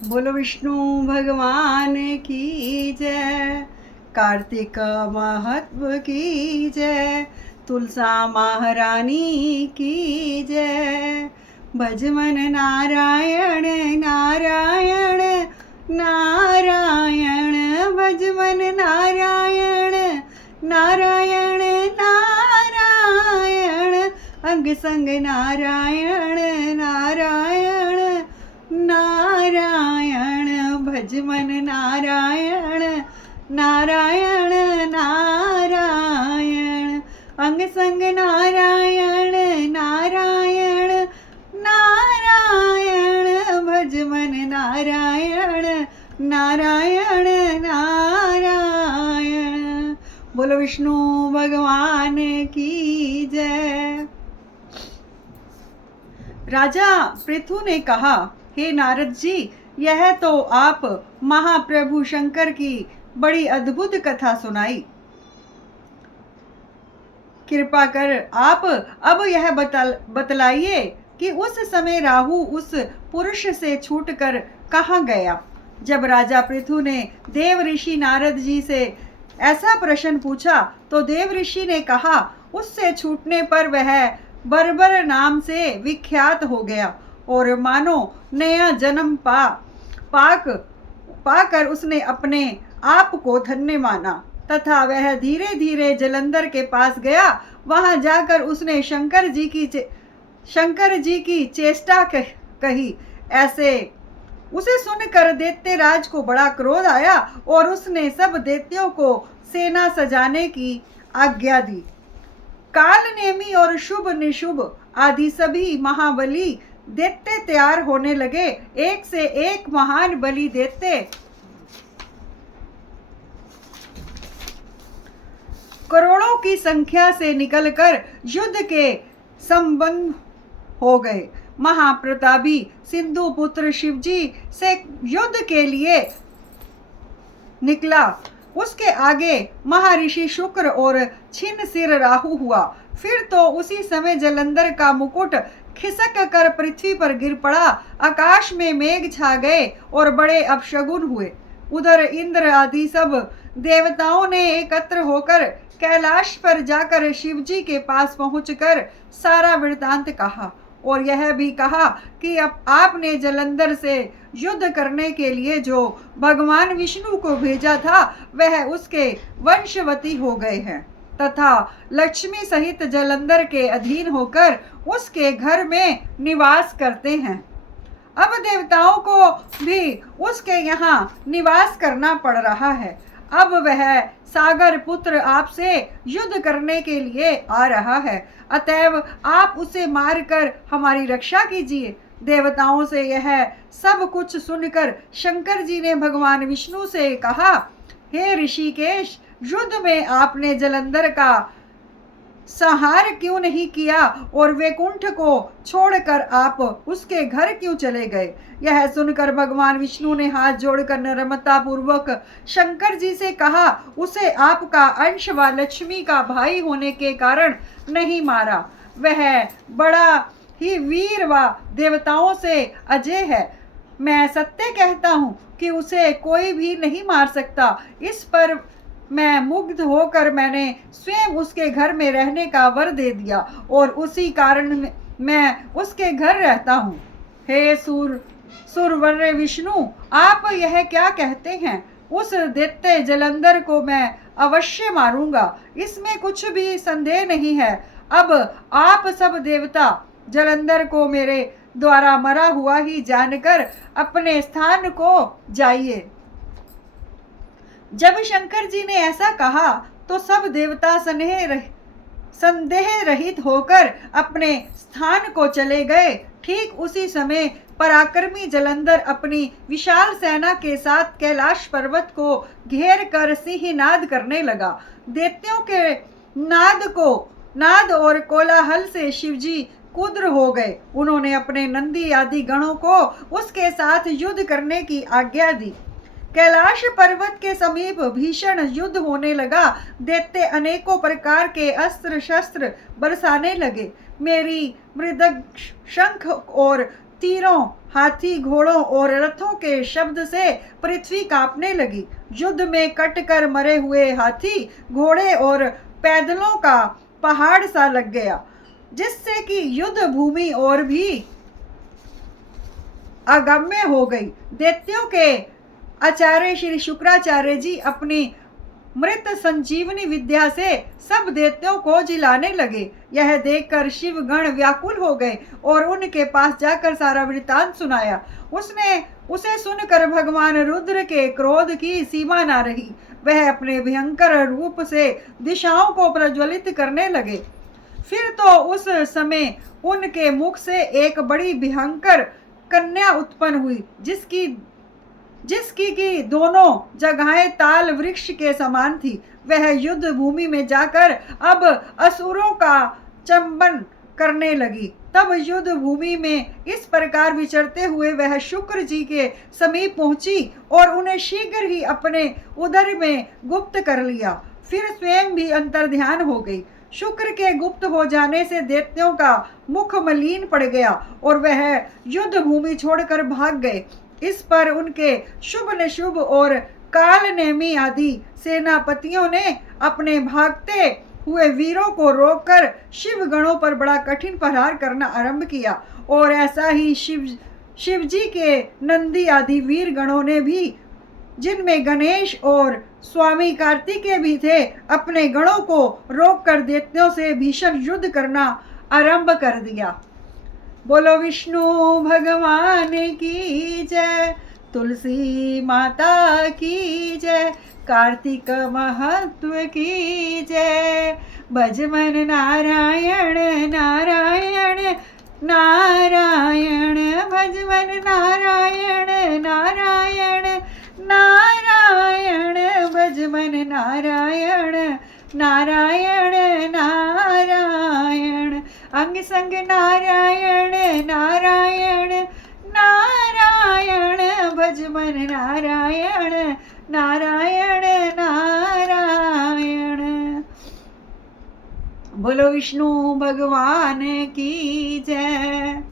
बोलो विष्णु भगवान की जय। कार्तिक महत्व की जय। तुलसा महारानी की जय। भजमन नारायण नारायण नारायण। भजमन नारायण नारायण नारायण। अंग संग नारायण नारायण नारायण। भजमन नारायण नारायण नारायण। अंग संग नारायण नारायण नारायण। भजमन नारायण नारायण नारायण। बोलो विष्णु भगवान की जय। राजा पृथु ने कहा, हे नारद जी, यह तो आप महाप्रभु शंकर की बड़ी अद्भुत कथा सुनाई। कृपा कर आप अब यह बतलाइए कि उस समय राहु उस पुरुष से छूटकर कहाँ गया। जब राजा पृथु ने देव ऋषि नारद जी से ऐसा प्रश्न पूछा तो देव ऋषि ने कहा, उससे छूटने पर वह बर्बर नाम से विख्यात हो गया और मानो नया जन्म पाकर उसने अपने आप को धन्य माना तथा वह धीरे धीरे जलंधर के पास गया। वहां जाकर उसने शंकर जी की चेष्टा कही। ऐसे उसे सुनकर दैत्य राज को बड़ा क्रोध आया और उसने सब दैत्यों को सेना सजाने की आज्ञा दी। काल नेमी और शुभ निशुभ आदि सभी महाबली दैत्य तैयार होने लगे। एक से एक महान बलि दैत्य करोड़ों की संख्या से निकलकर युद्ध के संबंध हो गए। महाप्रतापी सिंधु पुत्र शिवजी से युद्ध के लिए निकला। उसके आगे महर्षि शुक्र और छिन्न सिर राहु हुआ। फिर तो उसी समय जलंधर का मुकुट खिसक कर पृथ्वी पर गिर पड़ा। आकाश में मेघ छा गए और बड़े अपशगुन हुए। उधर इंद्र आदि सब देवताओं ने एकत्र होकर कैलाश पर जाकर शिवजी के पास पहुंचकर सारा वृतांत कहा और यह भी कहा कि अब आपने जलंधर से युद्ध करने के लिए जो भगवान विष्णु को भेजा था वह उसके वंशवती हो गए हैं तथा लक्ष्मी सहित जलंधर के अधीन होकर उसके घर में निवास करते हैं। अब देवताओं को भी उसके यहाँ निवास करना पड़ रहा है। अब वह सागर पुत्र आपसे युद्ध करने के लिए आ रहा है, अतएव आप उसे मारकर हमारी रक्षा कीजिए। देवताओं से यह सब कुछ सुनकर शंकर जी ने भगवान विष्णु से कहा, हे ऋषिकेश, युद्ध में आपने जलंधर का संहार क्यों नहीं किया और वैकुंठ को छोड़कर आप उसके घर क्यों चले गए। यह सुनकर भगवान विष्णु ने हाथ जोड़कर नम्रता पूर्वक शंकर जी से कहा, उसे आपका अंश व लक्ष्मी का भाई होने के कारण नहीं मारा। वह बड़ा ही वीर व देवताओं से अजय है। मैं सत्य कहता हूँ कि उसे कोई भी नहीं मार सकता। इस पर मैं मुग्ध होकर मैंने स्वयं उसके घर में रहने का वर दे दिया और उसी कारण मैं उसके घर रहता हूँ। हे सुरवर विष्णु, आप यह क्या कहते हैं? उस दैत्य जलंधर को मैं अवश्य मारूंगा, इसमें कुछ भी संदेह नहीं है। अब आप सब देवता जलंधर को मेरे द्वारा मरा हुआ ही जानकर अपने स्थान को जाइए। जब शंकर जी ने ऐसा कहा तो सब देवता संदेह रहित होकर अपने स्थान को चले गए। ठीक उसी समय पराक्रमी जलंधर अपनी विशाल सेना के साथ कैलाश पर्वत को घेर कर सिंहनाद करने लगा। दैत्यों के नाद और कोलाहल से शिवजी कुद्र हो गए। उन्होंने अपने नंदी आदि गणों को उसके साथ युद्ध करने की आज्ञा दी। कैलाश पर्वत के समीप भीषण युद्ध होने लगा। दैत्य अनेकों प्रकार के अस्त्र शस्त्र बरसाने लगे। मेरी मृदंग, शंख और तीरों, हाथी, घोड़ों और रथों के शब्द से पृथ्वी कांपने लगी। युद्ध में कट कर मरे हुए हाथी, घोड़े और पैदलों का पहाड़ सा लग गया, जिससे कि युद्ध भूमि और भी अगम्य हो गई। दैत्यों के आचार्य श्री शुक्राचार्य जी अपनी मृत संजीवनी विद्या से सब दैत्यों को जिलाने लगे। यह देखकर शिव गण व्याकुल हो गए और उनके पास जाकर सारा वृतांत सुनाया। उसे सुनकर भगवान रुद्र के क्रोध की सीमा न रही। वह अपने भयंकर रूप से दिशाओं को प्रज्वलित करने लगे। फिर तो उस समय उनके मुख से एक बड़ी भयंकर कन्या उत्पन्न हुई, जिसकी की दोनों जगहें ताल वृक्ष के समान थी। वह युद्ध भूमि में जाकर अब असुरों का चंबन करने लगी। तब युद्ध भूमि में इस प्रकार विचरते हुए वह शुक्र जी के समीप पहुंची और उन्हें शीघ्र ही अपने उदर में गुप्त कर लिया। फिर स्वयं भी अंतर्ध्यान हो गई। शुक्र के गुप्त हो जाने से दैत्यों का मुख मलिन पड़ गया और वह युद्ध भूमि छोड़कर भाग गए। इस पर उनके शुभ निशुभ और कालनेमी आदि सेनापतियों ने अपने भागते हुए वीरों को रोककर शिव गणों पर बड़ा कठिन प्रहार करना आरंभ किया। और ऐसा ही शिव जी के नंदी आदि वीर गणों ने भी, जिनमें गणेश और स्वामी कार्तिकेय भी थे, अपने गणों को रोककर दैत्यों से भीषण युद्ध करना आरंभ कर दिया। बोलो विष्णु भगवान की जय, तुलसी माता की जय, कार्तिक महत्व की जय। भज मन नारायण नारायण नारायण, भज मन नारायण नारायण नारायण, भज मन नारायण नारायण नारायण। अंग संग नारायण नारायण नारायण, भज मन नारायण नारायण नारायण। बोलो विष्णु भगवान की जय।